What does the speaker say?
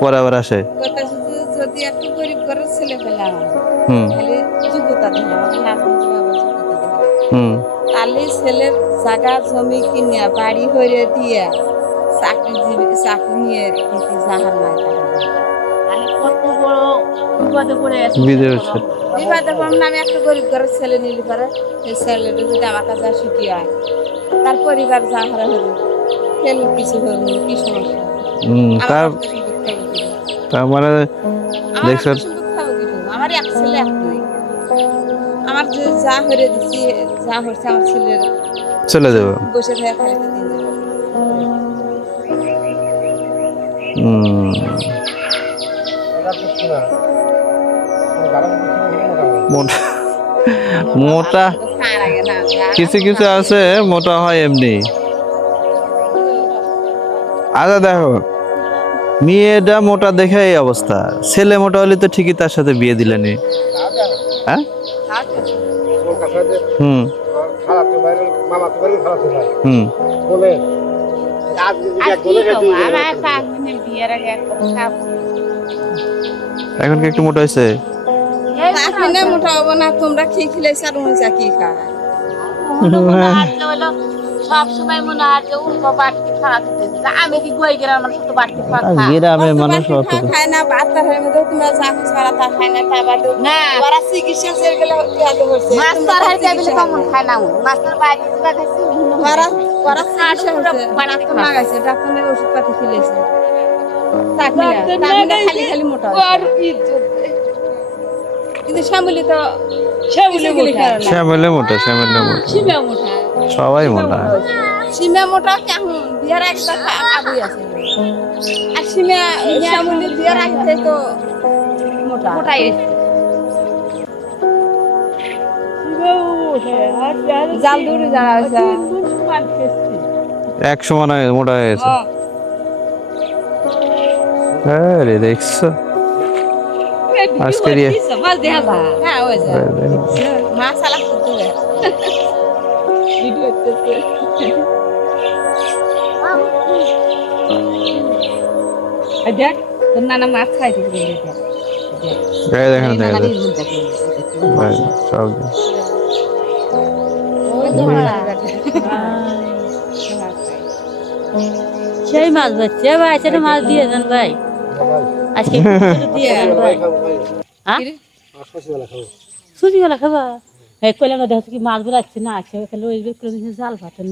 পরে আবার আসে। যদি একটু গরিব ঘরের ছেলে পেলাম হুম। খালি যোগ্যতা দিলে আমাকে দিলে হুম। তাহলে ছেলের জায়গা জমি কিনিয়া বাড়ি হইরে দিয়া চাকরি চাকরি দিতে যাহার নাই কত বড় বিপদে পড়ে আছি পড়লাম আমি একটা গরিব ঘরের ছেলে নিলে পারে সেই ছেলেটা যদি আমার কাছে শিখি হয় তার পরিবার যা হারা হবে ফেল কিছু হবে কি সমস্যা তার? তার মানে দেখছেন? আমার এক ছেলে এক। আমার যে যা হরে দিছি যা হচ্ছে আমার ছেলের চলে যাবে বসে থাকে খালি দিন যাবে হুম মোটা। কিছু কিছু আছে, মোটা হয় এমনি। আচ্ছা দেখো। মেয়েটা মোটা দেখে এই অবস্থা। ছেলে মোটা হলে তো ঠিকই তার সাথে বিয়ে দিলেনি। হ্যাঁ? হুম। হুম। এখন কি একটু মোটা হয়েছে এই আপনি না মোটা হব না তোমরা কি খিলাইছে আর কি খায়? মনে হয় যে হলো সব সময় যে উল্টো বাড়তি খাওয়া দিতে আমি কি কই গেলাম আমার সাথে বাড়তি খাওয়া গ্রামের মানুষ অত অত খায় না ভাত তার হয়ে মধ্যে তোমরা যা কিছু ওরা তা খায় না তা বাদে না। ওরা চিকিৎসা সেরে গেলে পেঁয়াজ হচ্ছে? মাস্টার হাই টেবিলে কমন খায় না মাস্টার বাইরে যেটা খাইছি ওরা ওরা চিকিৎসা পুরো বাড়তি ডাক্তার গেছে ডাক্তার ওষুধ পাতি খেলেছে। খালি খালি মোটা আর কিন্তু শ্যামলি তো মোটা। শ্যামেলে মোটা সবাই মোটা। সীমা মোটা। কেমন? বিয়ার একটা আগুই আছে। আর সীমা শ্যামলি বিয়ার আগে তো মোটা। মোটাই জাল দূরে যারা এক সমান মোটা হয়েছে হ্যাঁ হ্যাঁ করতে যায় ভিডিও করতে দেখ তোর নানা মাছ গায়ে দেখেন সব তো সেই মাছ ধরছে ভাই সেটা মাছ দিয়ে দেন ভাই। আজকে ভাই। হ্যাঁ? খাবা। এই কইলাম দেখো কি মাছগুলো আসছে না আসছে জাল পাতেন